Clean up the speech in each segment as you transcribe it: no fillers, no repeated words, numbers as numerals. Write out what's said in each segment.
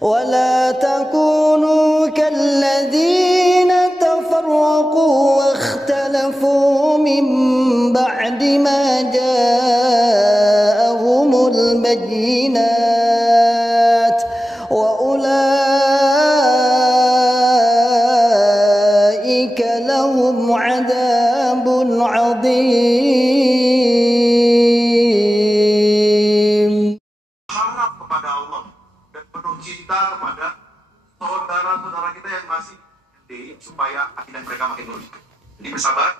ولا تكونوا كالذين تفرقوا واختلفوا من بعد ما جاءهم البينات وأولئك لهم عذاب عظيم. Harap kepada Allah dan penuh cinta kepada saudara-saudara kita yang masih SD supaya akidah mereka makin lurus. Jadi bersabar,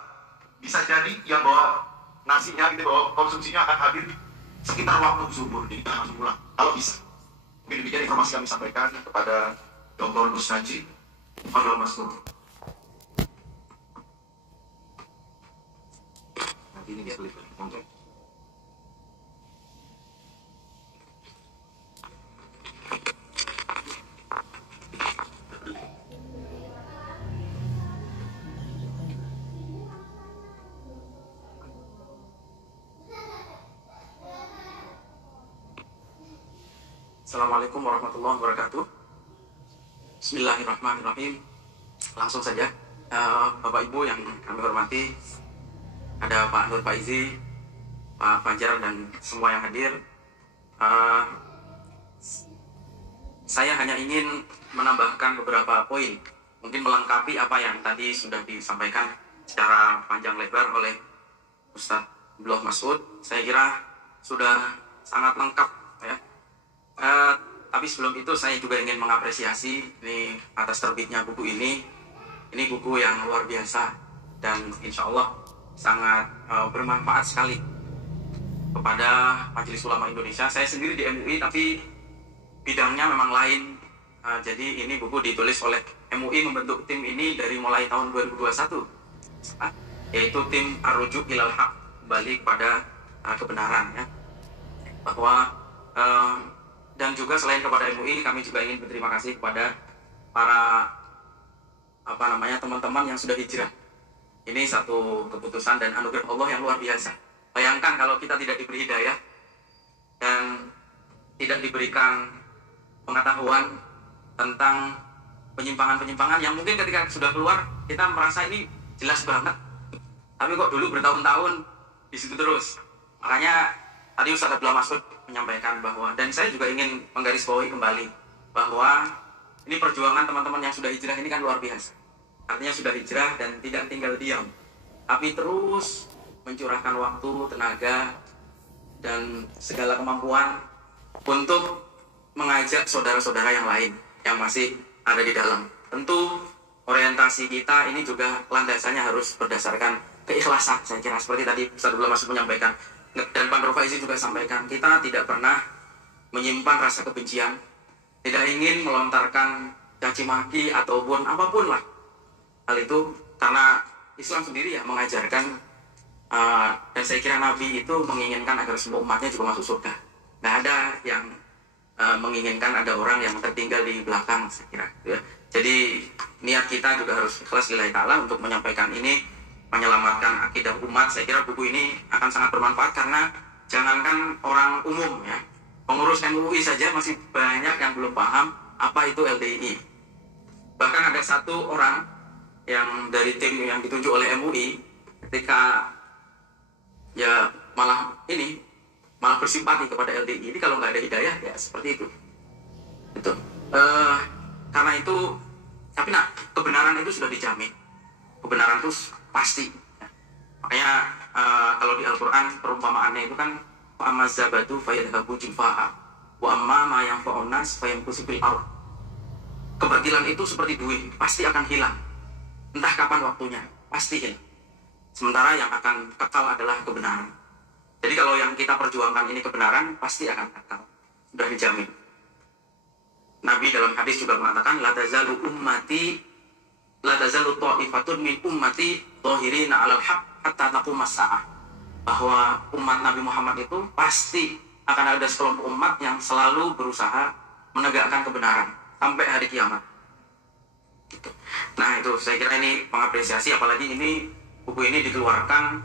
bisa jadi yang bawa nasinya, gitu, bawa konsumsinya akan hadir sekitar waktu zuhur, jadi jangan langsung pulang kalau bisa. Mungkin demikian informasi kami sampaikan kepada Dr. Gus Haji Fadl Maskur. Nanti ini dia kelihatan. Assalamualaikum warahmatullahi wabarakatuh. Bismillahirrahmanirrahim. Langsung saja, Bapak Ibu yang kami hormati, ada Pak Nur Faizi, Pak Fajar, dan semua yang hadir. Saya hanya ingin menambahkan beberapa poin, mungkin melengkapi apa yang tadi sudah disampaikan secara panjang lebar oleh Ustadz Abdullah Mas'ud. Saya kira sudah sangat lengkap, ya. Tapi sebelum itu saya juga ingin mengapresiasi ini atas terbitnya buku ini. Ini buku yang luar biasa dan insya Allah sangat bermanfaat sekali kepada Majelis Ulama Indonesia. Saya sendiri di MUI tapi bidangnya memang lain. Jadi ini buku ditulis oleh MUI, membentuk tim ini dari mulai tahun 2021, yaitu tim Ar-Rujuk Ilal Haq, kembali kepada kebenaran, ya. Bahwa dan juga selain kepada MUI, kami juga ingin berterima kasih kepada para teman-teman yang sudah hijrah. Ini satu keputusan dan anugerah Allah yang luar biasa. Bayangkan kalau kita tidak diberi hidayah dan tidak diberikan pengetahuan tentang penyimpangan-penyimpangan yang mungkin ketika sudah keluar kita merasa ini jelas banget, tapi kok dulu bertahun-tahun di situ terus. Makanya tadi Ustadz Abdullah Mas'ud menyampaikan bahwa, dan saya juga ingin menggarisbawahi kembali bahwa ini perjuangan teman-teman yang sudah hijrah ini kan luar biasa. Artinya sudah hijrah dan tidak tinggal diam, tapi terus mencurahkan waktu, tenaga, dan segala kemampuan untuk mengajak saudara-saudara yang lain yang masih ada di dalam. Tentu orientasi kita ini juga landasannya harus berdasarkan keikhlasan. Saya kira seperti tadi Ustadz Abdullah Mas'ud menyampaikan, dan Pak Nur Faizi juga sampaikan, kita tidak pernah menyimpan rasa kebencian, tidak ingin melontarkan caci maki ataupun apapun lah. Hal itu karena Islam sendiri ya mengajarkan, dan saya kira Nabi itu menginginkan agar semua umatnya juga masuk surga. Nggak ada yang menginginkan ada orang yang tertinggal di belakang, saya kira, ya. Jadi niat kita juga harus ikhlas lillahi ta'ala untuk menyampaikan ini, menyelamatkan akidah umat. Saya kira buku ini akan sangat bermanfaat karena jangankan orang umum, ya, pengurus MUI saja masih banyak yang belum paham apa itu LDI. Bahkan ada satu orang yang dari tim yang ditunjuk oleh MUI, ketika ya malah bersimpati kepada LDI ini, kalau nggak ada hidayah ya seperti itu. Itu karena itu, tapi kebenaran itu sudah dijamin, kebenaran itu pasti, ya. Makanya kalau di Al-Quran perumpamaannya itu kan, amma zabadu fayadhabu jufa'a wa amma ma yanfa'un nas fayamkusu fil ardh. Kebatilan itu seperti duit, pasti akan hilang, entah kapan waktunya, pasti hilang. Sementara yang akan kekal adalah kebenaran. Jadi kalau yang kita perjuangkan ini kebenaran, pasti akan kekal, sudah dijamin. Nabi dalam hadis juga mengatakan, la tazalu ta'ifatun min ummati dhahirina 'alal haq hatta taqumas sa'ah. Bahwa umat Nabi Muhammad itu pasti akan ada sekelompok umat yang selalu berusaha menegakkan kebenaran sampai hari kiamat. Nah itu saya kira ini mengapresiasi, apalagi ini buku ini dikeluarkan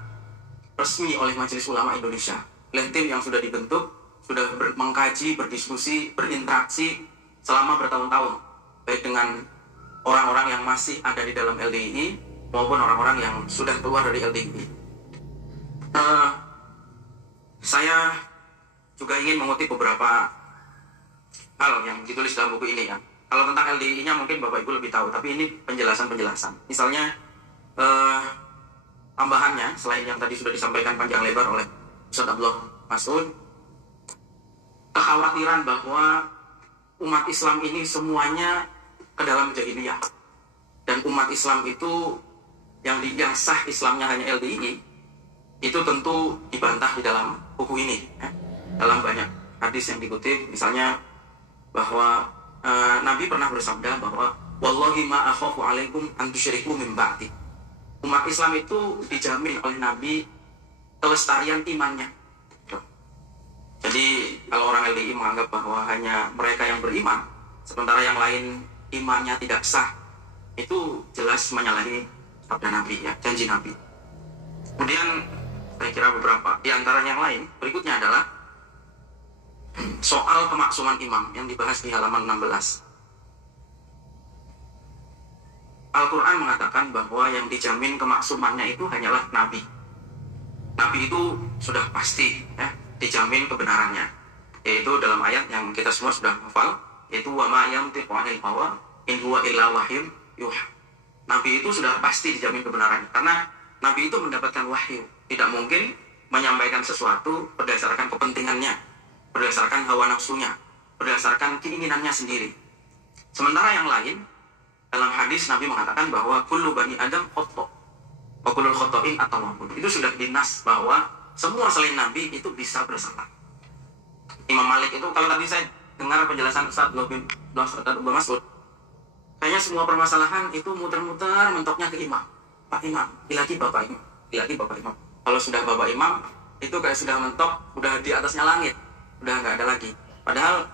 resmi oleh Majelis Ulama Indonesia, oleh tim yang sudah dibentuk, sudah mengkaji, berdiskusi, berinteraksi selama bertahun-tahun, baik dengan orang-orang yang masih ada di dalam LDII maupun orang-orang yang sudah keluar dari LDII. Saya juga ingin mengutip beberapa hal yang ditulis dalam buku ini ya. Kalau tentang LDII-nya mungkin Bapak Ibu lebih tahu, tapi ini penjelasan-penjelasan. Misalnya tambahannya, selain yang tadi sudah disampaikan panjang lebar oleh Ustaz Abdullah Mas'ud, kekhawatiran bahwa umat Islam ini semuanya ke dalam jahiliyah, dan umat Islam itu yang sah Islamnya hanya LDII, itu tentu dibantah di dalam buku ini ya. Dalam banyak hadis yang dikutip, misalnya bahwa Nabi pernah bersabda bahwa wallahi ma akhafu alaikum an tusyriku min ba'di. Umat Islam itu dijamin oleh Nabi kelestarian imannya. Jadi kalau orang LDII menganggap bahwa hanya mereka yang beriman, sementara yang lain imannya tidak sah, itu jelas menyalahi sabda Nabi ya, janji Nabi. Kemudian saya kira beberapa di antara yang lain berikutnya adalah soal kemaksuman imam yang dibahas di halaman 16. Al-Quran mengatakan bahwa yang dijamin kemaksumannya itu hanyalah Nabi. Nabi itu sudah pasti ya, dijamin kebenarannya, yaitu dalam ayat yang kita semua sudah hafal, yaitu wa ma yantiqu 'anil hawa in huwa illa wahyun yuha. Nabi itu sudah pasti dijamin kebenarannya karena Nabi itu mendapatkan wahyu, tidak mungkin menyampaikan sesuatu berdasarkan kepentingannya, berdasarkan hawa nafsunya, berdasarkan keinginannya sendiri. Sementara yang lain, dalam hadis Nabi mengatakan bahwa kullu bani Adam khata' wa kullul khata'in atawwabun. Itu sudah dinas bahwa semua selain Nabi itu bisa bersalah. Imam Malik itu, kalau tadi saya dengar penjelasan Ustaz Abdullah Mas'ud, kayaknya semua permasalahan itu muter-muter mentoknya ke imam. Pak Imam, ilaki Bapak Imam, ilaki Bapak Imam. Kalau sudah Bapak Imam, itu kayak sudah mentok, udah di atasnya langit, udah nggak ada lagi. Padahal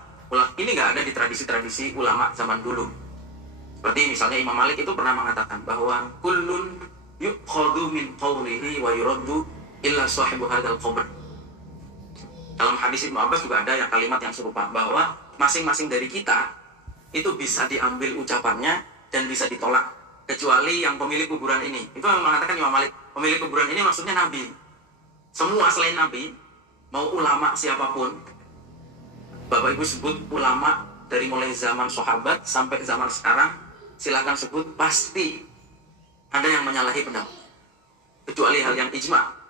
ini nggak ada di tradisi-tradisi ulama zaman dulu. Seperti misalnya Imam Malik itu pernah mengatakan bahwa kullun yukhadu min qawlihi wa yuraddu illa sahibu hadzal qabr. Dalam hadis Ibnu Abbas juga ada yang kalimat yang serupa, bahwa masing-masing dari kita itu bisa diambil ucapannya dan bisa ditolak, kecuali yang pemilik kuburan ini. Itu yang mengatakan Imam Malik, pemilik kuburan ini maksudnya Nabi. Semua selain Nabi, mau ulama siapapun, Bapak Ibu sebut ulama dari mulai zaman sahabat sampai zaman sekarang, silakan sebut, pasti ada yang menyalahi pendapat, kecuali hal yang ijma.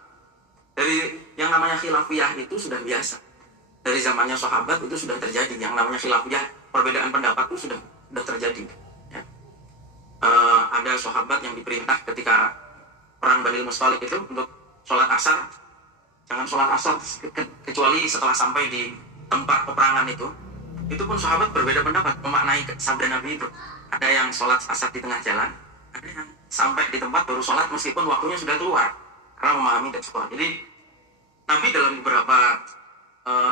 Dari yang namanya khilafiyah itu sudah biasa. Dari zamannya sahabat itu sudah terjadi. Yang namanya khilafiyah, perbedaan pendapat itu sudah terjadi ya. Ada sahabat yang diperintah ketika perang Bani Mustalik itu untuk sholat asar, jangan sholat asar kecuali setelah sampai di tempat peperangan itu pun sahabat berbeda pendapat memaknai sabda Nabi itu. Ada yang sholat asar di tengah jalan, ada yang sampai di tempat baru sholat meskipun waktunya sudah keluar, karena memahami dan sekolah. Jadi Nabi dalam beberapa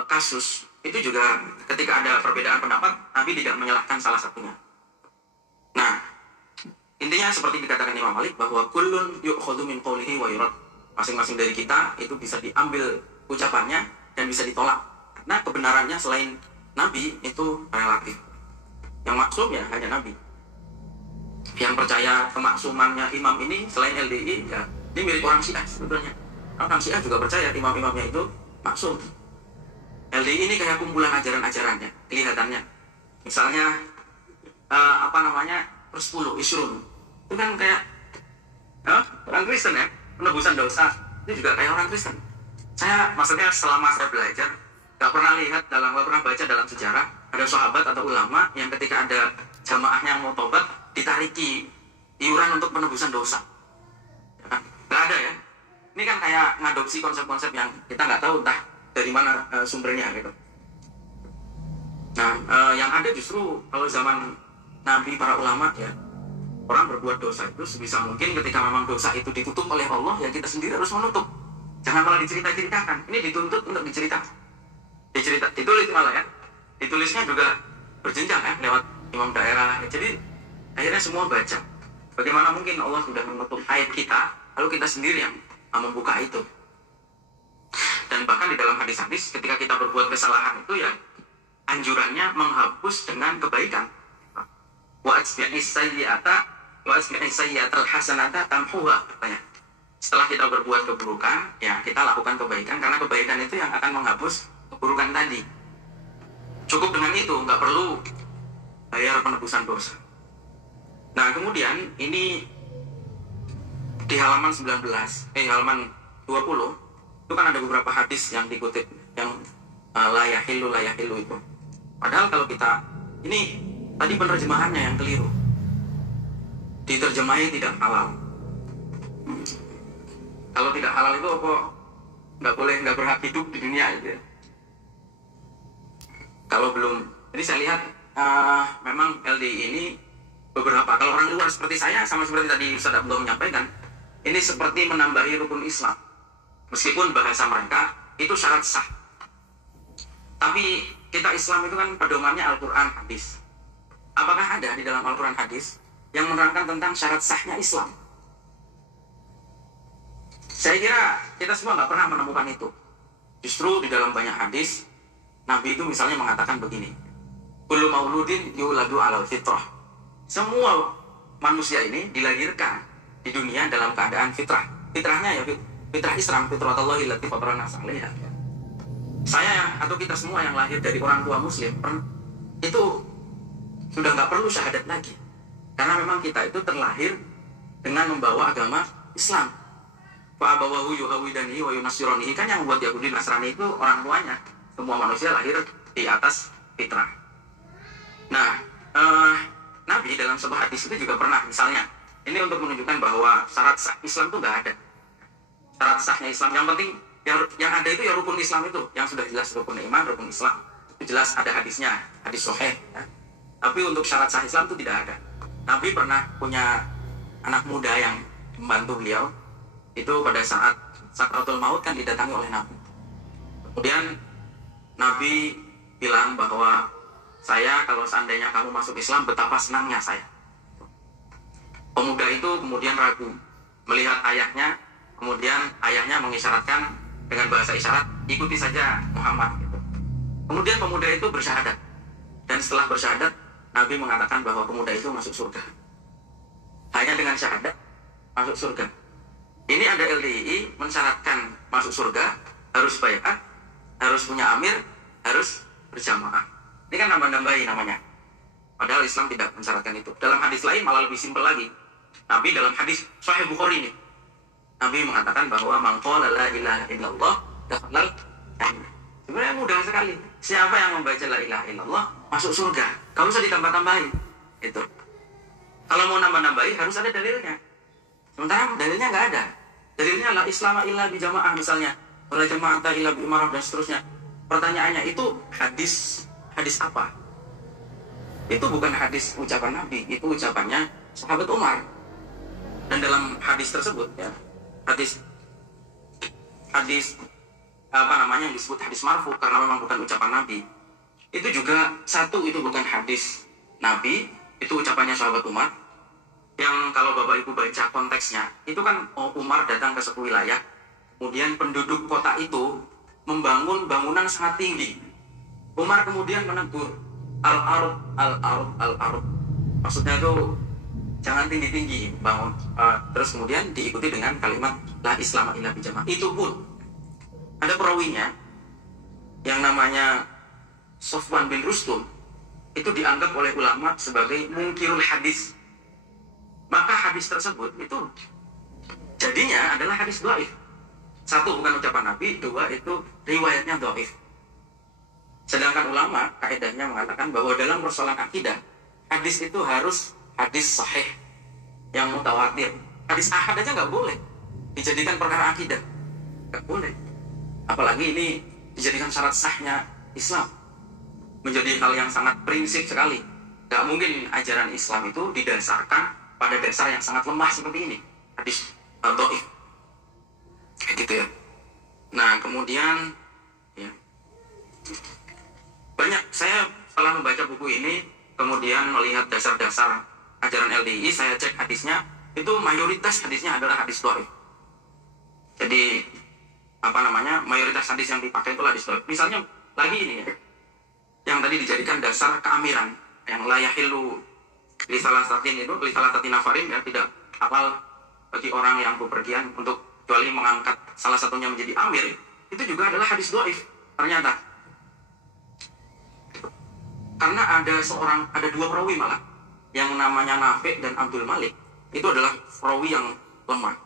kasus itu juga ketika ada perbedaan pendapat, Nabi tidak menyalahkan salah satunya. Nah, intinya seperti dikatakan Imam Malik bahwa kullun yu'khadhu min qawlihi wa yurad. Masing-masing dari kita itu bisa diambil ucapannya dan bisa ditolak. Karena kebenarannya selain Nabi itu relatif. Yang maksum ya hanya Nabi. Yang percaya kemaksumannya imam ini selain LDI ya, ini milik orang Syiah sebetulnya. Orang Syiah juga percaya imam-imamnya itu maksum. LDI ini kayak kumpulan ajaran-ajarannya, kelihatannya. Misalnya Persepuluh, Isrun. Itu kan kayak orang Kristen ya, penebusan dosa. Itu juga kayak orang Kristen. Maksudnya selama saya belajar, gak pernah baca dalam sejarah ada sahabat atau ulama yang ketika ada jamaahnya yang mau tobat ditariki iuran untuk penebusan dosa. Gak ada ya. Ini kan kayak ngadopsi konsep-konsep yang kita nggak tahu entah dari mana sumbernya gitu. Nah, yang ada justru kalau zaman Nabi, para ulama ya, orang berbuat dosa itu sebisa mungkin ketika memang dosa itu ditutup oleh Allah, ya kita sendiri harus menutup. Jangan malah dicerita-ceritakan. Ini dituntut untuk diceritakan. Ditulis malah ya. Ditulisnya juga berjenjang ya, lewat imam daerah. Jadi akhirnya semua baca. Bagaimana mungkin Allah sudah menutup aib kita, lalu kita sendiri yang membuka itu. Dan bahkan di dalam hadis-hadis ketika kita berbuat kesalahan itu ya anjurannya menghapus dengan kebaikan. Wa asbi'is sayyi'atal hasanata tamhuha, katanya. Setelah kita berbuat keburukan, ya kita lakukan kebaikan, karena kebaikan itu yang akan menghapus keburukan tadi. Cukup dengan itu, nggak perlu bayar penebusan dosa. Nah, kemudian ini di halaman 20 itu kan ada beberapa hadis yang dikutip yang la yahillu itu. Padahal kalau kita, ini tadi penerjemahannya yang keliru. Diterjemahi tidak halal. Kalau tidak halal itu apa? Nggak berhak hidup di dunia gitu ya. Kalau belum, jadi saya lihat memang LDI ini beberapa, kalau orang luar seperti saya, sama seperti tadi Ustaz Abdullah menyampaikan, ini seperti menambahi rukun Islam. Meskipun bahasa mereka itu syarat sah. Tapi kita Islam itu kan pedomannya Al-Quran hadis. Apakah ada di dalam Al-Quran hadis yang menerangkan tentang syarat sahnya Islam? Saya kira kita semua nggak pernah menemukan itu. Justru di dalam banyak hadis, Nabi itu misalnya mengatakan begini, kullu mauludin yuladu ala fitrah. Semua manusia ini dilahirkan di dunia dalam keadaan fitrah. Fitrahnya ya fitrah Islam, fitratullahi allati fatarana nas 'alaiha. Saya atau kita semua yang lahir dari orang tua muslim itu sudah nggak perlu syahadat lagi, karena memang kita itu terlahir dengan membawa agama Islam. Fa abawahu yuhawidanihi wa yunasironihi, kan yang membuat Yahudi Nasrani itu orang tuanya. Semua manusia lahir di atas fitrah. Nah, Nabi dalam sebuah hadis itu juga pernah, misalnya, ini untuk menunjukkan bahwa syarat sah Islam itu nggak ada. Syarat sahnya Islam, yang penting, yang ada itu ya rukun Islam itu, yang sudah jelas rukun iman, rukun Islam. Itu jelas ada hadisnya, hadis sahih. Ya. Tapi untuk syarat sah Islam itu tidak ada. Nabi pernah punya anak muda yang membantu beliau, itu pada saat sakratul maut kan didatangi oleh Nabi. Kemudian Nabi bilang bahwa saya kalau seandainya kamu masuk Islam, betapa senangnya saya. Pemuda itu kemudian ragu melihat ayahnya, kemudian ayahnya mengisyaratkan dengan bahasa isyarat, ikuti saja Muhammad. Gitu. Kemudian pemuda itu bersyahadat, dan setelah bersyahadat Nabi mengatakan bahwa pemuda itu masuk surga. Hanya dengan syahadat masuk surga. Ini ada LDI mensyaratkan masuk surga harus baiat, harus punya amir, harus berjamaah. Ini kan nambah-nambahi namanya. Padahal Islam tidak mensyaratkan itu. Dalam hadis lain malah lebih simpel lagi. Nabi dalam hadis Sahih Bukhari ini, Nabi mengatakan bahwa man qala la ilaha illallah dakhalal jannah. Sebenarnya mudah sekali. Siapa yang membaca la ilaha illallah masuk surga. Kalau usah ditambah-tambahin. Itu. Kalau mau nambah-nambahi harus ada dalilnya. Sementara dalilnya nggak ada. Dalilnya la islama illa bi jamaah misalnya, wala jama'ata illa bi imarah dan seterusnya. Pertanyaannya itu hadis apa? Itu bukan hadis ucapan Nabi, itu ucapannya sahabat Umar. Dan dalam hadis tersebut ya, hadis apa namanya yang disebut hadis marfu karena memang bukan ucapan Nabi. Itu juga satu, itu bukan hadis Nabi, itu ucapannya sahabat Umar. Yang kalau Bapak Ibu baca konteksnya, itu kan Umar datang ke sebuah wilayah, kemudian penduduk kota itu membangun bangunan sangat tinggi. Umar kemudian menegur, al-arub. Maksudnya itu jangan tinggi-tinggi bangun. Terus kemudian diikuti dengan kalimat la islama illa bi jamaah. Itu pun ada perawinya yang namanya Sofwan bin Rustum, itu dianggap oleh ulama sebagai mungkirul hadis. Maka hadis tersebut itu jadinya adalah hadis dhaif. Satu, bukan ucapan Nabi. Dua, itu riwayatnya dhaif. Sedangkan ulama kaidahnya mengatakan bahwa dalam persoalan akidah, hadis itu harus hadis sahih yang mutawatir. Hadis ahad aja nggak boleh dijadikan perkara akidah, nggak boleh. Apalagi ini dijadikan syarat sahnya Islam, menjadi hal yang sangat prinsip sekali. Nggak mungkin ajaran Islam itu didasarkan pada dasar yang sangat lemah seperti ini, hadis dhaif, kayak gitu ya. Nah kemudian ya, banyak saya setelah membaca buku ini, kemudian melihat dasar-dasar ajaran LDI, saya cek hadisnya, itu mayoritas hadisnya adalah hadis dhaif. Jadi mayoritas hadis yang dipakai itu hadis dhaif. Misalnya lagi ini ya, yang tadi dijadikan dasar keamiran, yang la yahillu li salasatin itu, li salasati nafarin, ya, tidak halal bagi orang yang bepergian untuk kecuali mengangkat salah satunya menjadi amir. Itu juga adalah hadis dhaif ternyata. Karena ada dua perawi malah, yang namanya Nafi' dan Abdul Malik, itu adalah perawi yang lemah.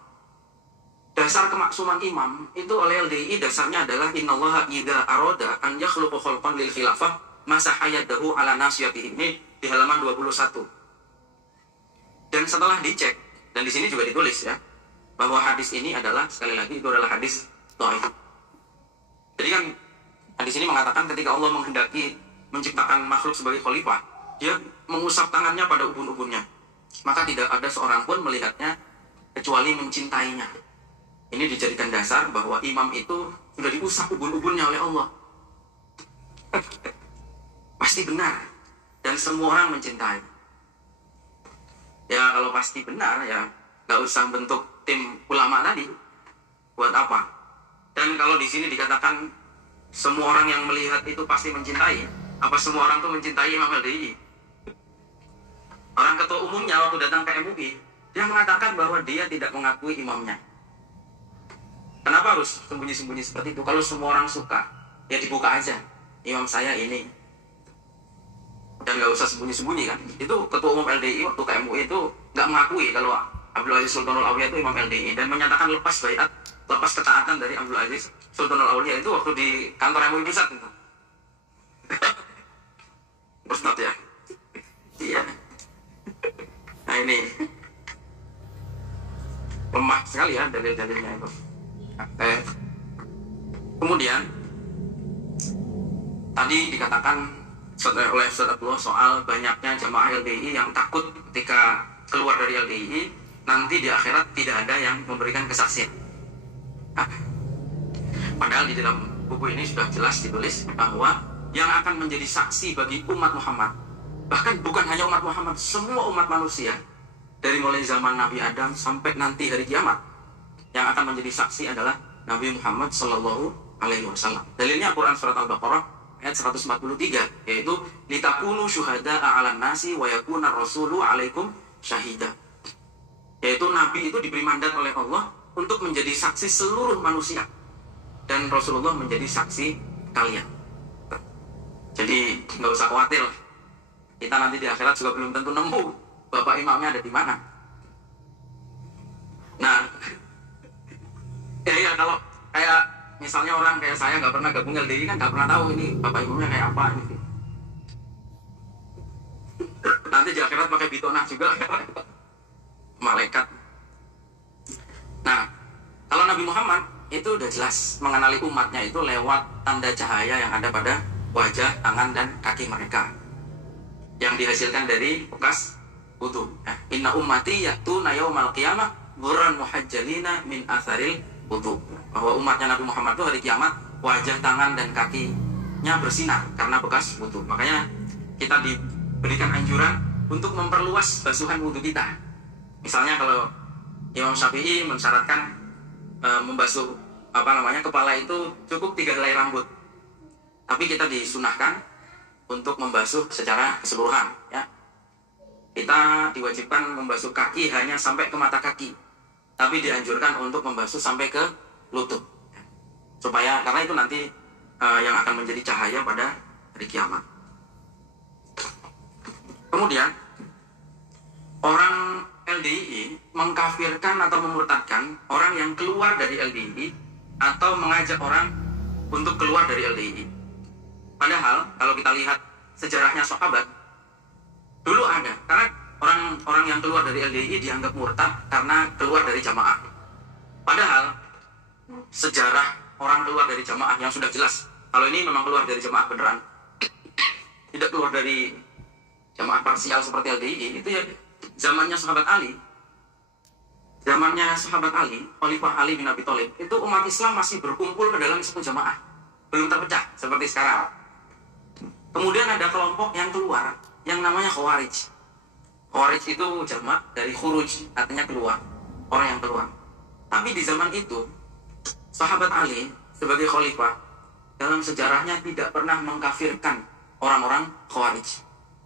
Dasar kemaksuman imam itu oleh LDI dasarnya adalah innallaha idza arada an yakhluqa khalqan lil khilafah masaha yadahu ala nasiyatihi, ini di halaman 21. Dan setelah dicek, dan di sini juga ditulis ya, bahwa hadis ini adalah, sekali lagi, itu adalah hadis dhaif. Jadi kan hadis ini mengatakan ketika Allah menghendaki menciptakan makhluk sebagai khalifah, dia mengusap tangannya pada ubun-ubunnya, maka tidak ada seorang pun melihatnya kecuali mencintainya. Ini dijadikan dasar bahwa imam itu sudah diusap ubun-ubunnya oleh Allah. Pasti benar, dan semua orang mencintai. Ya kalau pasti benar, ya nggak usah bentuk tim ulama tadi. Buat apa? Dan kalau di sini dikatakan semua orang yang melihat itu pasti mencintai, apa semua orang itu mencintai Imam LDI? Orang ketua umumnya waktu datang ke MUI, dia mengatakan bahwa dia tidak mengakui imamnya. Kenapa harus sembunyi-sembunyi seperti itu? Kalau semua orang suka, ya dibuka aja. Imam saya ini. Dan nggak usah sembunyi-sembunyi kan. Itu ketua umum LDI waktu ke MUI itu nggak mengakui kalau Abdul Aziz Sultanul Aulia itu Imam LDI. Dan menyatakan lepas baiat, lepas ketaatan dari Abdul Aziz Sultanul Aulia itu waktu di kantor MUI pusat itu. Ustaz ya. Iya. Nah ini lemah sekali ya dalil-dalilnya itu. Kemudian tadi dikatakan oleh Ustaz Abdullah soal banyaknya jamaah LDI yang takut ketika keluar dari LDI nanti di akhirat tidak ada yang memberikan kesaksian. Padahal di dalam buku ini sudah jelas ditulis bahwa yang akan menjadi saksi bagi umat Muhammad, bahkan bukan hanya umat Muhammad, semua umat manusia dari mulai zaman Nabi Adam sampai nanti hari kiamat, yang akan menjadi saksi adalah Nabi Muhammad Sallallahu Alaihi Wasallam. Dalilnya Quran surat Al-Baqarah ayat 143, yaitu litakunu syuhada'a 'alan nasi wa yakuna rasulu 'alaikum syahida. Yaitu Nabi itu diberi mandat oleh Allah untuk menjadi saksi seluruh manusia, dan Rasulullah menjadi saksi kalian. Jadi nggak usah khawatir, kita nanti di akhirat juga belum tentu nemu bapak imamnya ada di mana. Nah, ya kalau kayak misalnya orang kayak saya nggak pernah gabung LDI kan nggak pernah tahu ini bapak imamnya kayak apa ini. Nanti di akhirat pakai bitonah juga malaikat. Nah, kalau Nabi Muhammad itu udah jelas mengenali umatnya itu lewat tanda cahaya yang ada pada wajah, tangan, dan kaki mereka yang dihasilkan dari bekas wudu. Inna ummati ya'tuna yaumal qiyamah ghurran muhajjalina min atharil wudu. Bahwa umatnya Nabi Muhammad itu hari kiamat wajah, tangan, dan kakinya bersinar karena bekas wudu. Makanya kita diberikan anjuran untuk memperluas basuhan wudu kita. Misalnya kalau Imam Syafi'i mensyaratkan membasuh kepala itu cukup 3 helai rambut. Tapi kita disunahkan untuk membasuh secara keseluruhan, ya. Kita diwajibkan membasuh kaki hanya sampai ke mata kaki, tapi dianjurkan untuk membasuh sampai ke lutut, supaya karena itu nanti yang akan menjadi cahaya pada hari kiamat. Kemudian orang LDI mengkafirkan atau memurtadkan orang yang keluar dari LDI atau mengajak orang untuk keluar dari LDI. Padahal kalau kita lihat sejarahnya sahabat, dulu ada, karena orang yang keluar dari LDI dianggap murtad karena keluar dari jamaah. Padahal sejarah orang keluar dari jamaah yang sudah jelas, kalau ini memang keluar dari jamaah beneran, tidak keluar dari jamaah parsial seperti LDI, itu ya zamannya sahabat Ali. Zamannya sahabat Ali, Khalifah Ali bin Abi Thalib, itu umat Islam masih berkumpul ke dalam satu jamaah, belum terpecah seperti sekarang. Kemudian ada kelompok yang keluar, yang namanya Khawarij. Khawarij itu jamak dari khuruj, artinya keluar, orang yang keluar. Tapi di zaman itu, sahabat Ali sebagai khalifah dalam sejarahnya tidak pernah mengkafirkan orang-orang Khawarij.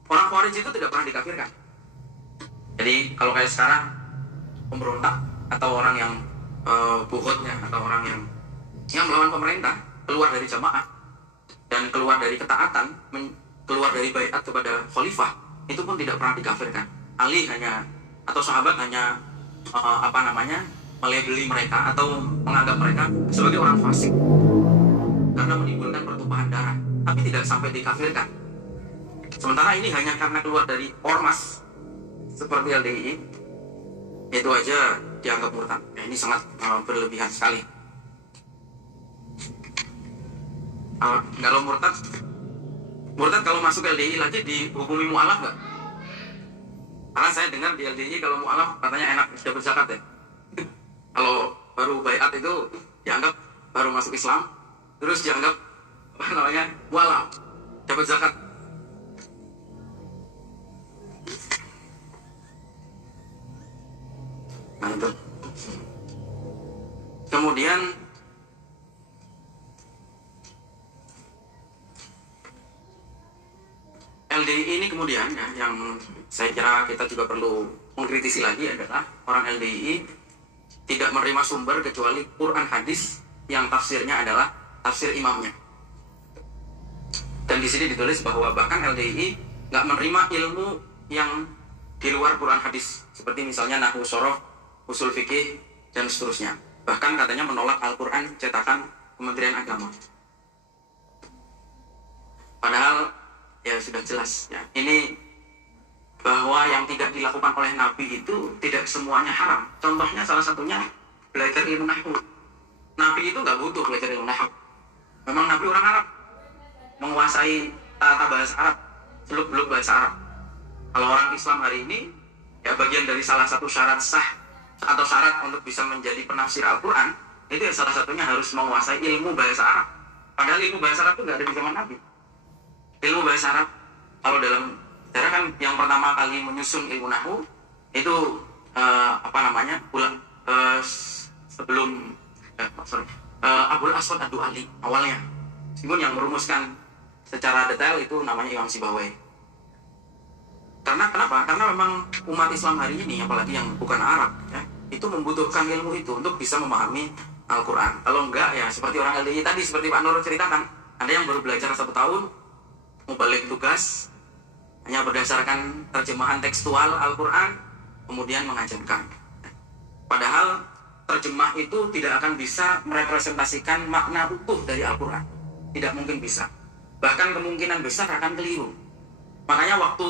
Orang Khawarij itu tidak pernah dikafirkan. Jadi kalau kayak sekarang pemberontak atau orang yang buhutnya atau orang yang melawan pemerintah keluar dari jamaah dan keluar dari ketaatan, keluar dari baiat kepada khalifah, itu pun tidak pernah dikafirkan. Ali hanya atau sahabat hanya melabeli mereka atau menganggap mereka sebagai orang fasik karena menimbulkan pertumpahan darah, tapi tidak sampai dikafirkan. Sementara ini hanya karena keluar dari ormas seperti LDII, itu aja dianggap murtad. Ya, ini sangat berlebihan sekali. Kalau murtad kalau masuk LDII lagi dihukumi mu'alaf nggak? Karena saya dengar di LDII kalau mu'alaf katanya enak dapat zakat ya. Kalau baru baiat itu dianggap baru masuk Islam, terus dianggap mu'alaf dapat zakat. Nah itu. Kemudian LDII ini kemudian ya, yang saya kira kita juga perlu mengkritisi lagi adalah orang LDII tidak menerima sumber kecuali Quran hadis yang tafsirnya adalah tafsir imamnya. Dan di sini ditulis bahwa bahkan LDII nggak menerima ilmu yang di luar Quran hadis, seperti misalnya nahwu sorof, usul fikih, dan seterusnya. Bahkan katanya menolak Al-Quran cetakan Kementerian Agama. Padahal ya sudah jelas ya, ini bahwa yang tidak dilakukan oleh Nabi itu tidak semuanya haram. Contohnya salah satunya belajar ilmu nahwu. Nabi itu nggak butuh belajar ilmu nahwu. Memang Nabi orang Arab, menguasai tata bahasa Arab, seluk-beluk bahasa Arab. Kalau orang Islam hari ini ya bagian dari salah satu syarat sah atau syarat untuk bisa menjadi penafsir Al-Quran itu ya salah satunya harus menguasai ilmu bahasa Arab. Padahal ilmu bahasa Arab itu nggak ada di zaman Nabi. Ilmu bahasa Arab kalau dalam sejarah kan yang pertama kali menyusun ilmu nahwu itu sebelum Abul Aswad Ad-Du'ali awalnya. Meskipun yang merumuskan secara detail itu namanya Imam Sibawayh. Karena kenapa? Karena memang umat Islam hari ini, apalagi yang bukan Arab, ya, itu membutuhkan ilmu itu untuk bisa memahami Al-Quran. Kalau enggak, ya seperti orang LDI tadi, seperti Pak Nur ceritakan, ada yang baru belajar 1 tahun, mau balik tugas, hanya berdasarkan terjemahan tekstual Al-Quran, kemudian mengajarkan. Padahal terjemah itu tidak akan bisa merepresentasikan makna utuh dari Al-Quran. Tidak mungkin bisa. Bahkan kemungkinan besar akan keliru. Makanya waktu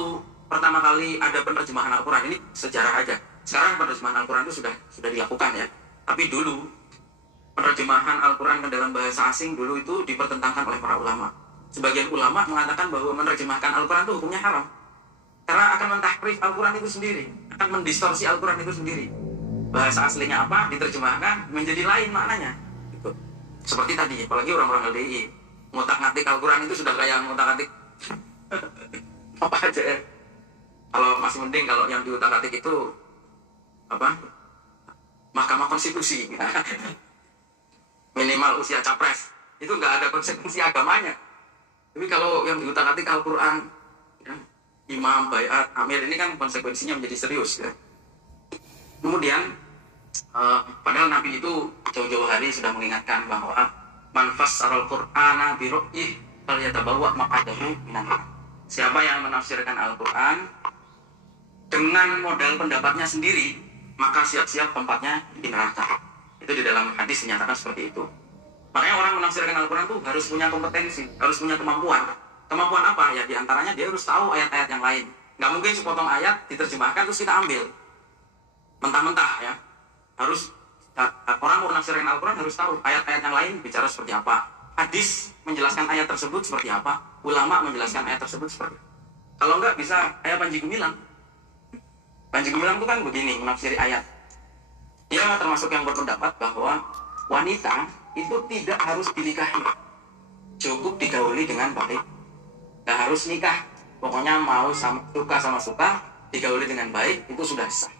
pertama kali ada penerjemahan Al-Quran, ini sejarah aja. Sekarang penerjemahan Al-Quran itu sudah dilakukan ya. Tapi dulu penerjemahan Al-Quran ke dalam bahasa asing dulu itu dipertentangkan oleh para ulama. Sebagian ulama mengatakan bahwa menerjemahkan Al-Quran itu hukumnya haram. Karena akan mentahrif Al-Quran itu sendiri, akan mendistorsi Al-Quran itu sendiri. Bahasa aslinya apa, diterjemahkan menjadi lain maknanya. Gitu. Seperti tadi, apalagi orang-orang LDI, ngutak-ngatik Al-Quran itu sudah kayak ngutak-ngatik apa aja ya. Kalau masih mending kalau yang diutak-atik itu Mahkamah Konstitusi. Minimal usia capres. Itu nggak ada konsekuensi agamanya. Tapi kalau yang diutak-atik Al-Quran, ya, imam, baiat, amir, ini kan konsekuensinya menjadi serius ya. Kemudian padahal Nabi itu jauh-jauh hari sudah mengingatkan bahwa man fassarul Qur'ana bi ru'yih falyatabawwa maq'adahu minan nar. Siapa yang menafsirkan Al-Quran dengan modal pendapatnya sendiri, maka siap-siap tempatnya di neraka. Itu di dalam hadis dinyatakan seperti itu. Makanya orang menafsirkan Al-Quran itu harus punya kompetensi, harus punya kemampuan. Kemampuan apa? Ya diantaranya dia harus tahu ayat-ayat yang lain. Nggak mungkin sepotong ayat diterjemahkan terus kita ambil mentah-mentah ya. Harus orang mau menafsirkan Al-Quran harus tahu ayat-ayat yang lain bicara seperti apa. Hadis menjelaskan ayat tersebut seperti apa. Ulama menjelaskan ayat tersebut seperti apa. Kalau enggak bisa kayak Panji Gumilang. Panji Gumilang itu kan begini menafsiri ayat. Dia termasuk yang berpendapat bahwa wanita itu tidak harus dinikahi, cukup digauli dengan baik. Nggak harus nikah, pokoknya mau suka sama suka, digauli dengan baik itu sudah sah.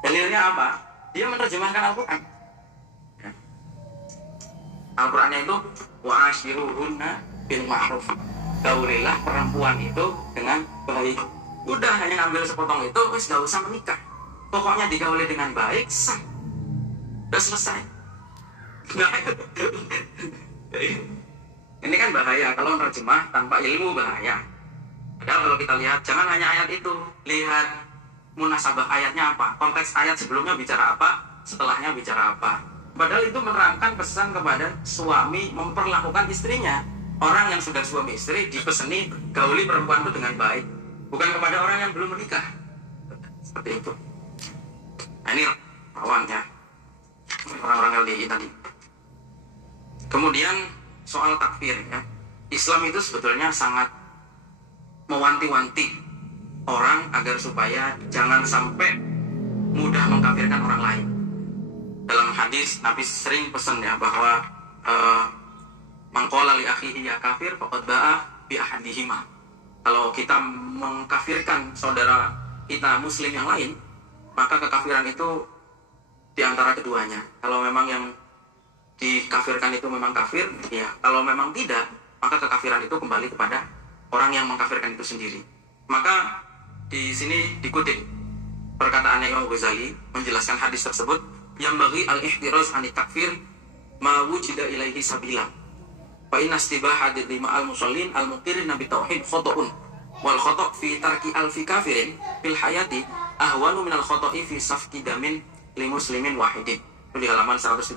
Dalilnya apa? Dia menerjemahkan Al-Quran. Al-Qurannya itu wa ashiruhunna bil ma'ruf. gaulilah perempuan itu dengan baik. Udah, hanya ngambil sepotong itu, wis gak usah menikah. Pokoknya digauli dengan baik, sah. Udah selesai. Ini kan bahaya kalau terjemah tanpa ilmu, bahaya. Padahal kalau kita lihat, jangan hanya ayat itu, lihat munasabah ayatnya apa, konteks ayat sebelumnya bicara apa, setelahnya bicara apa. Padahal itu menerangkan pesan kepada suami memperlakukan istrinya. Orang yang sudah suami istri dipeseni gauli perempuan itu dengan baik, bukan kepada orang yang belum menikah. Seperti itu. Nah, ini lawannya orang-orang LDI tadi. Kemudian soal takfir, ya. Islam itu sebetulnya sangat mewanti-wanti orang agar supaya jangan sampai mudah mengkafirkan orang lain. Dalam hadis Nabi sering pesan ya bahwa mangqala li akhihi ya kafir faqad ba'a bi ahadihima. Kalau kita mengkafirkan saudara kita muslim yang lain, maka kekafiran itu di antara keduanya. Kalau memang yang dikafirkan itu memang kafir, ya. Kalau memang tidak, maka kekafiran itu kembali kepada orang yang mengkafirkan itu sendiri. Maka di sini dikutip perkataannya Imam Ghazali menjelaskan hadis tersebut, yang bagi al-ihtiraz anit takfir ma wujida ilaihi sabila. Fa inna istibaha lima al-musallin al-muqirin bi tauhid khata'un wal khata' fi tarki alfi kafirin fil hayati ahwanu min al-khata'i fi safki damin li muslimin wahidin. Itu di halaman 132.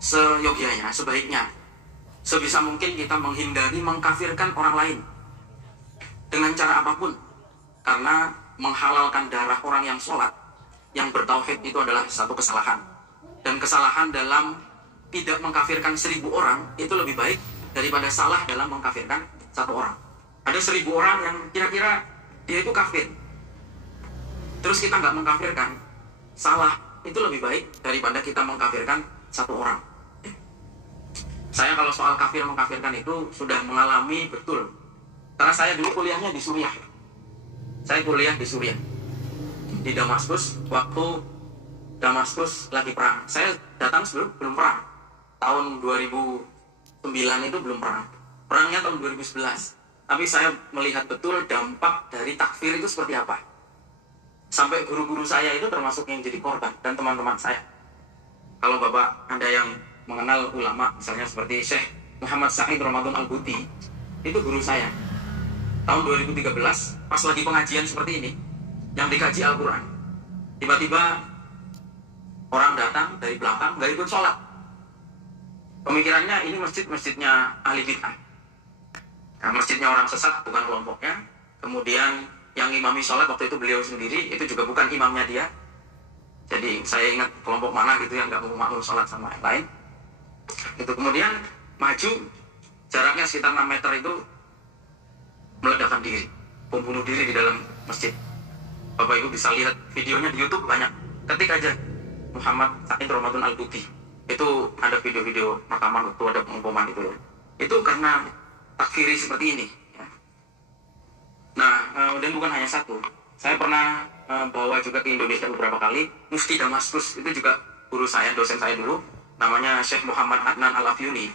Seyogyanya, sebaiknya, sebisa mungkin kita menghindari mengkafirkan orang lain dengan cara apapun, karena menghalalkan darah orang yang sholat, yang bertauhid itu adalah satu kesalahan, dan kesalahan dalam tidak mengkafirkan 1000 orang itu lebih baik daripada salah dalam mengkafirkan 1 orang. Ada 1000 orang yang kira-kira dia itu kafir, terus kita nggak mengkafirkan, salah, itu lebih baik daripada kita mengkafirkan 1 orang. Saya kalau soal kafir mengkafirkan itu sudah mengalami betul, karena saya dulu kuliahnya di Suriah. Saya kuliah di Suriah, di Damaskus. Waktu Damaskus lagi perang, saya datang sebelum belum perang. Tahun 2009 itu belum perang. Perangnya tahun 2011. Tapi saya melihat betul dampak dari takfir itu seperti apa. Sampai guru-guru saya itu termasuk yang jadi korban, dan teman-teman saya. Kalau Bapak Anda yang mengenal ulama, misalnya seperti Syekh Muhammad Sa'id Ramadan Al-Buti, itu guru saya. Tahun 2013, pas lagi pengajian seperti ini, yang dikaji Al-Quran, tiba-tiba orang datang dari belakang, nggak ikut sholat. Pemikirannya ini masjidnya ahli bid'ah. Nah, masjidnya orang sesat, bukan kelompoknya. Kemudian yang imami sholat waktu itu beliau sendiri, itu juga bukan imamnya dia. Jadi saya ingat kelompok mana gitu yang nggak mau makmum sholat sama yang lain. Itu kemudian maju, jaraknya sekitar 6 meter itu meledakkan diri, membunuh diri di dalam masjid. Bapak Ibu bisa lihat videonya di YouTube banyak. Ketik aja Muhammad Sa'id Ramadan Al-Buti, itu ada video-video rekaman waktu ada pengumuman itu ya. Itu karena takfiri seperti ini ya. Nah, dan bukan hanya satu. Saya pernah bawa juga ke Indonesia beberapa kali. Mufti Damaskus itu juga guru saya, dosen saya dulu, namanya Syekh Muhammad Adnan Al-Afyuni.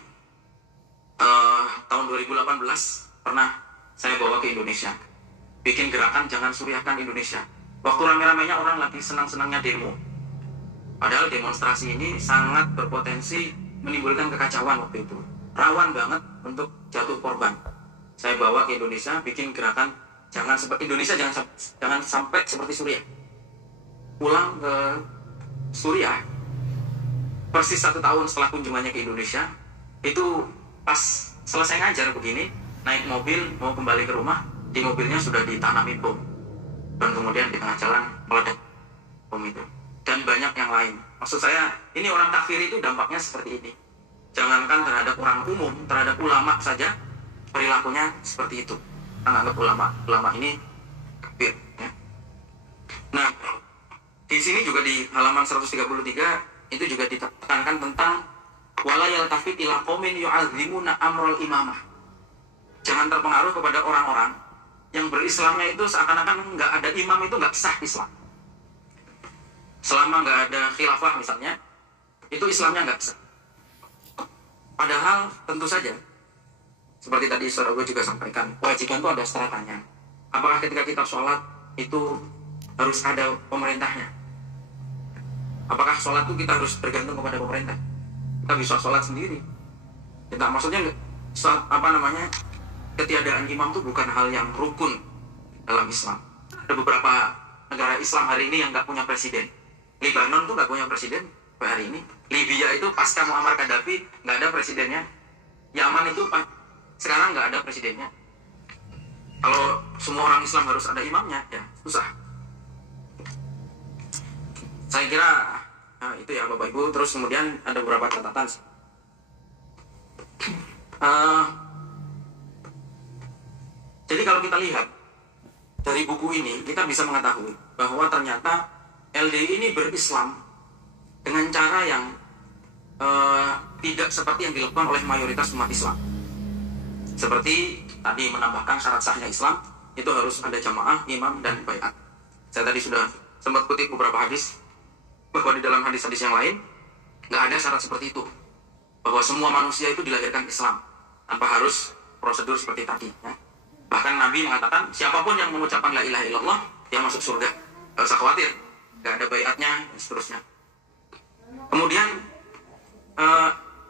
Tahun 2018 pernah saya bawa ke Indonesia, bikin gerakan jangan suriahkan Indonesia. Waktu rame-ramenya orang lagi senang-senangnya demo. Padahal demonstrasi ini sangat berpotensi menimbulkan kekacauan waktu itu. Rawan banget untuk jatuh korban. Saya bawa ke Indonesia, bikin gerakan jangan seperti Indonesia, jangan sampai seperti Suriah. Pulang ke Suriah, persis 1 tahun setelah kunjungannya ke Indonesia, itu pas selesai ngajar begini, naik mobil mau kembali ke rumah, di mobilnya sudah ditanami bom, dan kemudian di tengah jalan meledak bom itu, dan banyak yang lain. Maksud saya, ini orang takfir itu dampaknya seperti ini. Jangankan terhadap orang umum, terhadap ulama saja perilakunya seperti itu. Anggap ulama ini kafir ya. Nah, di sini juga di halaman 133 itu juga ditekankan tentang wala yaltafit ila qaumin yu'azzimuna amral imamah. Jangan terpengaruh kepada orang-orang yang berislamnya itu seakan-akan nggak ada imam itu nggak sah Islam. Selama nggak ada khilafah misalnya, itu Islamnya nggak sah. Padahal tentu saja seperti tadi saudara gue juga sampaikan, kewajiban itu ada seratanya. Apakah ketika kita sholat itu harus ada pemerintahnya? Apakah sholat itu kita harus bergantung kepada pemerintah? Kita bisa sholat sendiri. Kita maksudnya ketiadaan imam itu bukan hal yang rukun dalam Islam. Ada beberapa negara Islam hari ini yang nggak punya presiden. Lebanon tuh nggak punya presiden hari ini. Libya itu pasca Muammar Gaddafi nggak ada presidennya. Yaman itu sekarang nggak ada presidennya. Kalau semua orang Islam harus ada imamnya, ya susah. Saya kira itu ya Bapak Ibu. Terus kemudian ada beberapa catatan. Jadi kalau kita lihat dari buku ini, kita bisa mengetahui bahwa ternyata LDI ini berislam dengan cara yang tidak seperti yang dilakukan oleh mayoritas umat Islam. Seperti tadi menambahkan syarat sahnya Islam, itu harus ada jamaah, imam, dan baiat. Saya tadi sudah sempat kutip beberapa hadis, bahwa di dalam hadis-hadis yang lain, nggak ada syarat seperti itu. Bahwa semua manusia itu dilahirkan Islam, tanpa harus prosedur seperti tadi. Ya. Bahkan Nabi mengatakan, siapapun yang mengucapkan la ilaha illallah, dia masuk surga. Nggak usah khawatir, nggak ada baiatnya, dan seterusnya. Kemudian,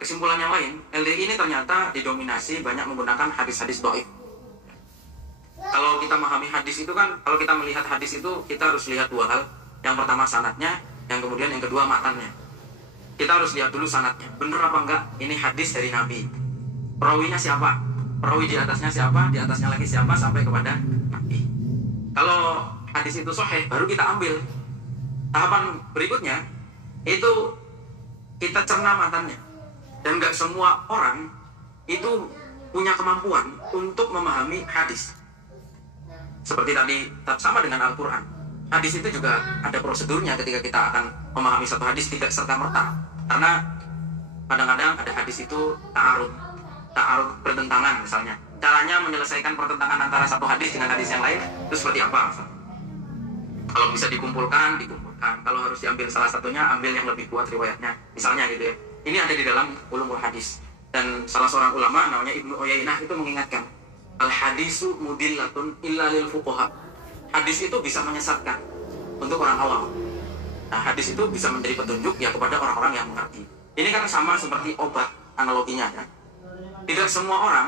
kesimpulan yang lain, LDI ini ternyata didominasi banyak menggunakan hadis-hadis dhaif. Kalau kita memahami hadis itu kan, kalau kita melihat hadis itu, kita harus lihat dua hal. Yang pertama sanadnya, yang kemudian yang kedua matannya. Kita harus lihat dulu sanadnya. Bener apa enggak ini hadis dari Nabi? Perawinya siapa? Perawi di atasnya siapa? Di atasnya lagi siapa? Sampai kepada Nabi. Kalau hadis itu sahih, baru kita ambil. Tahapan berikutnya, itu kita cerna matannya. Dan nggak semua orang itu punya kemampuan untuk memahami hadis. Seperti tadi, sama dengan Al-Quran. Hadis itu juga ada prosedurnya ketika kita akan memahami satu hadis, tidak serta-merta. Karena kadang-kadang ada hadis itu ta'arud bertentangan misalnya. Caranya menyelesaikan pertentangan antara satu hadis dengan hadis yang lain, itu seperti apa? Kalau bisa dikumpulkan. Kalau harus diambil salah satunya, ambil yang lebih kuat riwayatnya. Misalnya gitu ya. Ini ada di dalam ulumul hadis. Dan salah seorang ulama namanya Ibnu Uyainah itu mengingatkan, al-hadisu mudillatun illa lil fuqaha. Hadis itu bisa menyesatkan untuk orang awam. Nah, hadis itu bisa menjadi petunjuk ya kepada orang-orang yang mengerti. Ini kan sama seperti obat analoginya ya. Tidak semua orang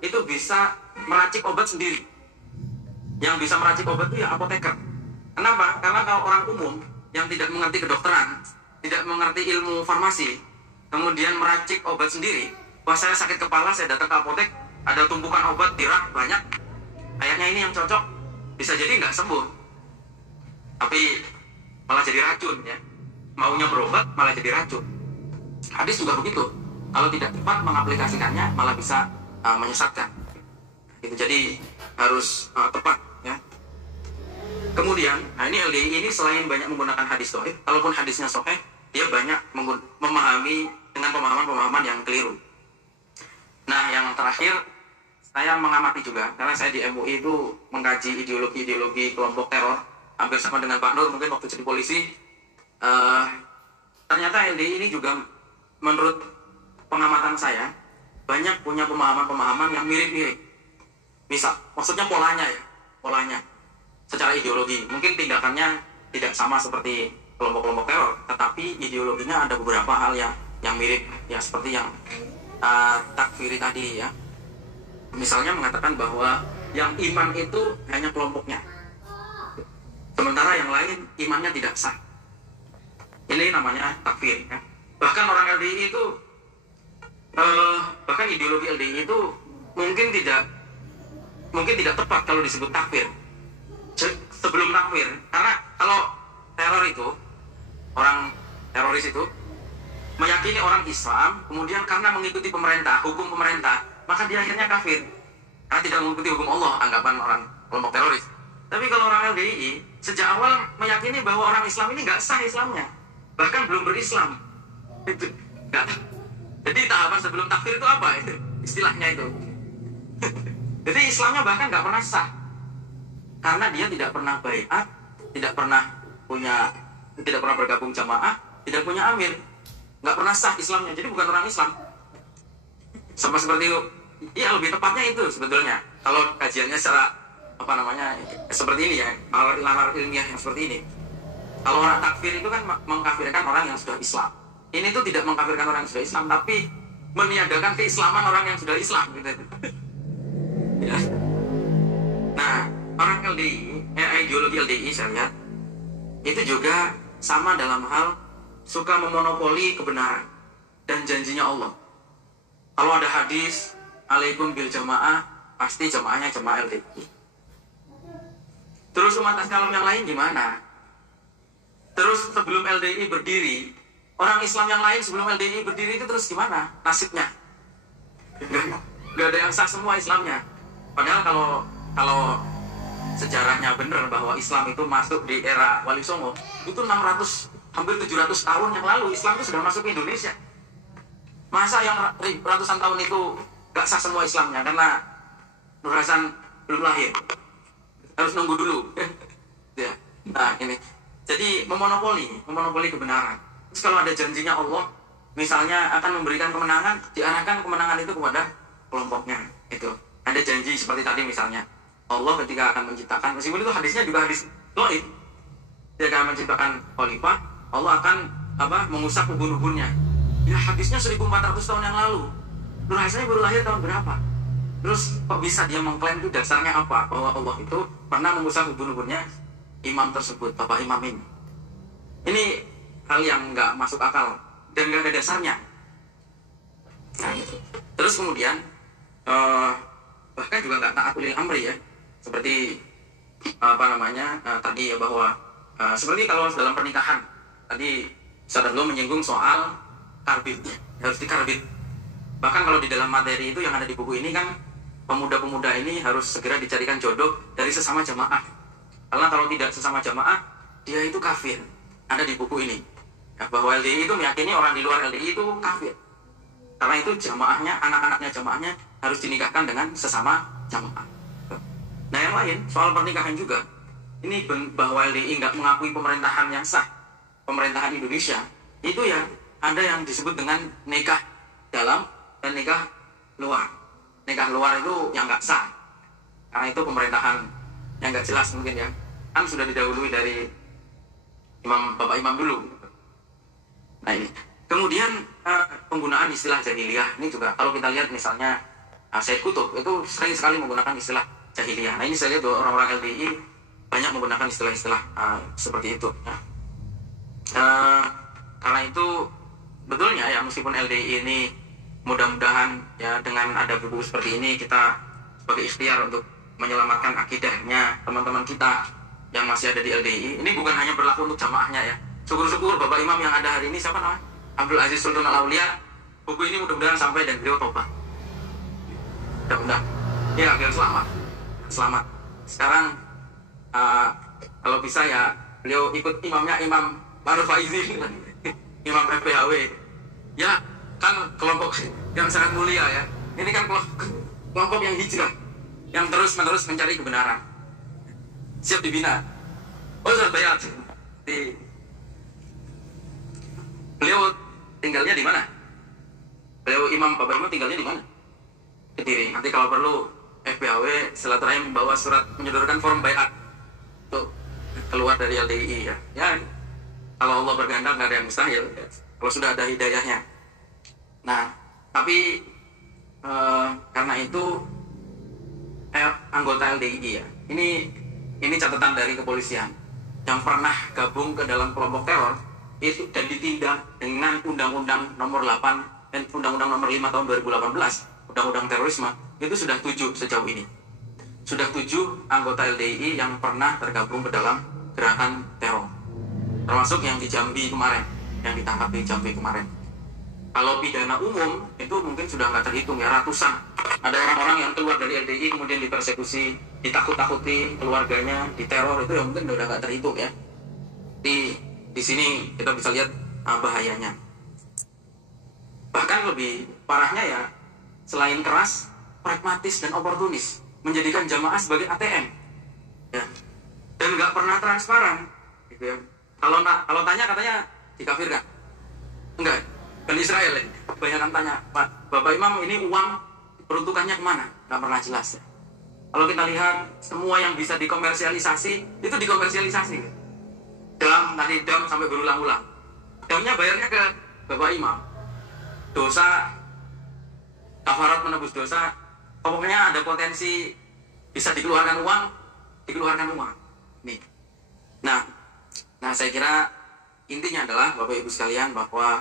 itu bisa meracik obat sendiri. Yang bisa meracik obat itu ya apoteker. Kenapa? Karena kalau orang umum yang tidak mengerti kedokteran, tidak mengerti ilmu farmasi, kemudian meracik obat sendiri, wah saya sakit kepala, saya datang ke apotek, ada tumpukan obat di rak banyak, kayaknya ini yang cocok, bisa jadi nggak sembuh, tapi malah jadi racun ya. Maunya berobat malah jadi racun. Hadis juga begitu. Kalau tidak tepat mengaplikasikannya malah bisa menyesatkan. Gitu. Jadi harus tepat ya. Kemudian, nah ini LDI ini selain banyak menggunakan hadis dhaif, kalaupun hadisnya sahih, dia banyak memahami dengan pemahaman-pemahaman yang keliru. Nah, yang terakhir, saya mengamati juga, karena saya di MUI itu mengkaji ideologi-ideologi kelompok teror, hampir sama dengan Pak Nur, mungkin waktu jadi polisi. Ternyata LDI ini juga, menurut pengamatan saya, banyak punya pemahaman-pemahaman yang mirip-mirip. Misal, maksudnya polanya. Secara ideologi, mungkin tindakannya tidak sama seperti kelompok-kelompok teror, tetapi ideologinya ada beberapa hal yang mirip, ya seperti yang takfiri tadi ya. Misalnya mengatakan bahwa yang iman itu hanya kelompoknya, sementara yang lain imannya tidak sah. Ini namanya takfir ya. Bahkan orang LDI itu, bahkan ideologi LDI itu mungkin tidak tepat kalau disebut takfir. Sebelum takfir, karena kalau teror itu, orang teroris itu meyakini orang Islam, kemudian karena mengikuti pemerintah, hukum pemerintah, maka dia akhirnya kafir karena tidak mengikuti hukum Allah, anggapan orang kelompok teroris. Tapi kalau orang LDI sejak awal meyakini bahwa orang Islam ini nggak sah Islamnya, bahkan belum berislam. Itu nggak. Jadi tahapan sebelum takfir itu apa itu istilahnya itu? Jadi Islamnya bahkan nggak pernah sah. Karena dia tidak pernah baiat, tidak pernah bergabung jamaah, tidak punya amir, nggak pernah sah Islamnya. Jadi bukan orang Islam. Sama seperti iya lebih tepatnya itu sebetulnya. Kalau kajiannya secara apa namanya seperti ini ya, nalar ilmiah yang seperti ini. Kalau orang takfir itu kan mengkafirkan orang yang sudah Islam. Ini tuh tidak mengkafirkan orang yang sudah Islam, tapi meniadakan keislaman orang yang sudah Islam gitu. Ya. Nah, orang LDI, ideologi LDI saya lihat itu juga sama dalam hal suka memonopoli kebenaran dan janjinya Allah. Kalau ada hadis alaikum bil jamaah, pasti jamaahnya jamaah LDI. Terus umat Islam yang lain gimana? Terus sebelum LDI berdiri, orang Islam yang lain sebelum LDI berdiri itu terus gimana nasibnya? Gak ada yang sah semua Islamnya. Padahal kalau sejarahnya benar bahwa Islam itu masuk di era Wali Songo, itu 600 hampir 700 tahun yang lalu Islam itu sudah masuk ke Indonesia. Masa yang ratusan tahun itu gak sah semua Islamnya karena Nur Hasan belum lahir? Harus nunggu dulu. Ya. Nah ini, jadi memonopoli kebenaran. Terus kalau ada janjinya Allah, misalnya akan memberikan kemenangan, diarahkan kemenangan itu kepada kelompoknya. Itu ada janji seperti tadi misalnya Allah ketika akan menciptakan, meskipun itu hadisnya juga hadis dhaif, dia akan menciptakan khalifah, Allah akan mengusap ubun-ubunnya. Ya hadisnya 1400 tahun yang lalu. Nur Hasan baru lahir tahun berapa? Terus kok bisa dia mengklaim itu dasarnya apa? Bahwa Allah itu pernah mengusap ubun-ubunnya imam tersebut, Bapak Imam ini. Ini hal yang nggak masuk akal dan nggak ada dasarnya. Nah, gitu. Terus kemudian bahkan juga nggak taat ulil amri ya, seperti tadi ya bahwa seperti kalau dalam pernikahan tadi Ustaz belum menyinggung soal karbitnya, harus dikarbit. Bahkan kalau di dalam materi itu yang ada di buku ini kan pemuda-pemuda ini harus segera dicarikan jodoh dari sesama jamaah. Karena kalau tidak sesama jamaah, dia itu kafir. Ada di buku ini. Ya, bahwa LDI itu meyakini orang di luar LDI itu kafir. Karena itu jamaahnya, anak-anaknya jamaahnya harus dinikahkan dengan sesama jamaah. Nah yang lain, soal pernikahan juga. Ini bahwa LDI nggak mengakui pemerintahan yang sah, pemerintahan Indonesia. Itu ya, ada yang disebut dengan nikah dalam dan nikah luar. Nikah luar itu yang nggak sah. Karena itu pemerintahan yang nggak jelas mungkin ya. Kan sudah didahului dari Bapak Imam dulu. Nah ini. Kemudian penggunaan istilah jahiliyah ini juga kalau kita lihat misalnya Said Qutb itu sering sekali menggunakan istilah jahiliyah. Nah ini saya lihat orang-orang LDI banyak menggunakan istilah-istilah seperti itu. Ya. Karena itu betulnya ya meskipun LDI ini mudah-mudahan ya dengan ada buku seperti ini kita sebagai ikhtiar untuk menyelamatkan akidahnya teman-teman kita yang masih ada di LDI. Ini bukan hanya berlaku untuk jamaahnya ya. Syukur-syukur Bapak Imam yang ada hari ini siapa namanya? Abdul Aziz Sultan Al-Aulia. Buku ini mudah-mudahan sampai dan beliau tobat. Mudah-mudahan. Ya biar selamat. Sekarang kalau bisa ya beliau ikut imamnya Imam Maruf Faizi, Imam FPHW. Ya kan kelompok yang sangat mulia ya. Ini kan kelompok yang hijrah, yang terus-menerus mencari kebenaran. Siap dibina. Ustaz Bayat beliau tinggalnya di mana? Beliau Bapak Imam tinggalnya di mana? Kediri. Nanti kalau perlu FPHW silaturahim membawa surat menyodorkan form bayat untuk keluar dari LDI ya. Ya kalau Allah berkehendak nggak ada yang mustahil. Ya. Kalau sudah ada hidayahnya. Nah tapi karena itu anggota LDI ya. Ini catatan dari kepolisian yang pernah gabung ke dalam kelompok teror itu dan ditindak dengan Undang-Undang Nomor 8 dan Undang-Undang Nomor 5 tahun 2018, Undang-Undang Terorisme itu sudah 7 sejauh ini. Sudah 7 anggota LDI yang pernah tergabung ke dalam gerakan teror. Termasuk yang di Jambi kemarin, yang ditangkap di Jambi kemarin. Kalau pidana umum itu mungkin sudah nggak terhitung ya, ratusan. Ada orang-orang yang keluar dari LDI kemudian dipersekusi, ditakut-takuti keluarganya, diteror, itu yang mungkin udah nggak terhitung ya. Di sini kita bisa lihat bahayanya. Bahkan lebih parahnya ya, selain keras, pragmatis dan oportunis, menjadikan jamaah sebagai ATM, ya. Dan nggak pernah transparan, gitu ya. Kalau tanya katanya dikafirkan, enggak. Kan Israel ya, kebanyakan tanya, Pak, Bapak Imam ini uang peruntukannya kemana? Nggak pernah jelas ya. Kalau kita lihat semua yang bisa dikomersialisasi itu dikomersialisasi. Dam sampai berulang-ulang. Damnya bayarnya ke Bapak Imam. Dosa, kafarat menebus dosa, pokoknya ada potensi bisa dikeluarkan uang. Nih. Nah saya kira intinya adalah Bapak Ibu sekalian bahwa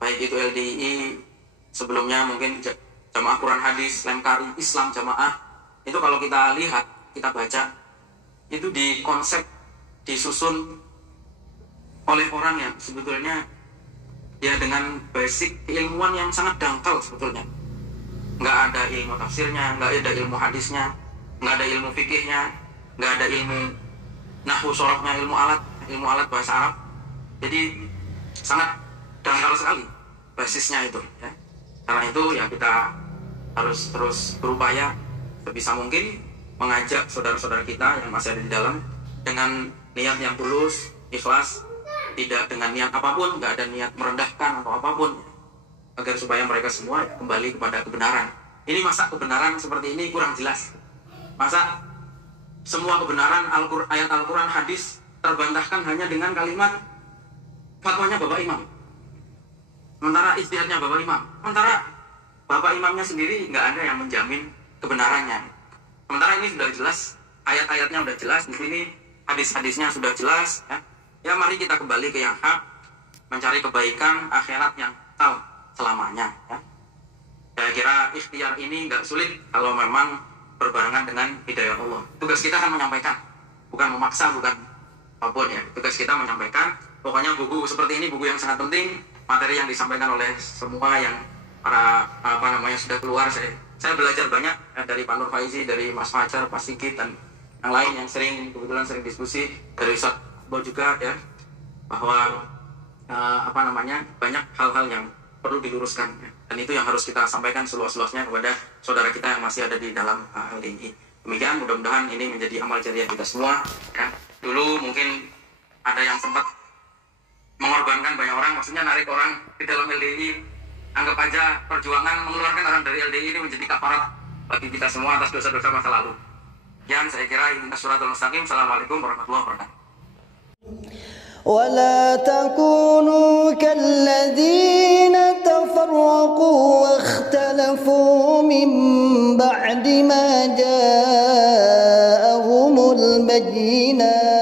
baik itu LDII sebelumnya mungkin Jamaah Quran Hadis, Lemkari, Islam Jamaah, itu kalau kita lihat, kita baca, itu di konsep disusun oleh orang yang sebetulnya ya dengan basic keilmuan yang sangat dangkal sebetulnya. Nggak ada ilmu tafsirnya, nggak ada ilmu hadisnya, nggak ada ilmu fikihnya, nggak ada ilmu nahwu sorofnya, ilmu alat bahasa Arab. Jadi sangat dangkal sekali basisnya itu ya. Karena itu ya kita harus terus berupaya sebisa mungkin mengajak saudara-saudara kita yang masih ada di dalam dengan niat yang tulus, ikhlas, tidak dengan niat apapun, nggak ada niat merendahkan atau apapun, agar supaya mereka semua kembali kepada kebenaran. Ini masa kebenaran seperti ini kurang jelas. Masa semua kebenaran ayat Al-Quran, hadis terbantahkan hanya dengan kalimat fatwanya Bapak Imam. Sementara ijtihadnya Bapak Imam. Sementara Bapak Imamnya sendiri nggak ada yang menjamin kebenarannya. Sementara ini sudah jelas, ayat-ayatnya sudah jelas, di sini hadis-hadisnya sudah jelas. Ya, mari kita kembali ke yang hak, mencari kebaikan akhirat yang kekal selamanya. Ya. Saya kira ikhtiar ini nggak sulit kalau memang berbarengan dengan hidayah Allah. Tugas kita kan menyampaikan, bukan memaksa, bukan apapun ya. Tugas kita menyampaikan. Pokoknya buku seperti ini buku yang sangat penting, materi yang disampaikan oleh semua yang para sudah keluar. Saya belajar banyak ya, dari Pak Nur Faizi, dari Mas Fajar, Pak Sigit, dan yang lain yang kebetulan sering diskusi, dari Ustaz Bo juga ya, bahwa banyak hal-hal yang perlu diluruskan ya. Dan itu yang harus kita sampaikan seluas-luasnya kepada saudara kita yang masih ada di dalam LDI. Demikian, mudah-mudahan ini menjadi amal jariah kita semua ya. Dulu mungkin ada yang sempat mengorbankan banyak orang, maksudnya narik orang di dalam LDI. Anggap aja perjuangan mengeluarkan orang dari LDI ini menjadi kafarat bagi kita semua atas dosa-dosa masa lalu. Yang saya kira ini Suratul Mustaqim. Assalamualaikum warahmatullahi wabarakatuh. ولا تكونوا كالذين تفرقوا واختلفوا من بعد ما جاءهم البينات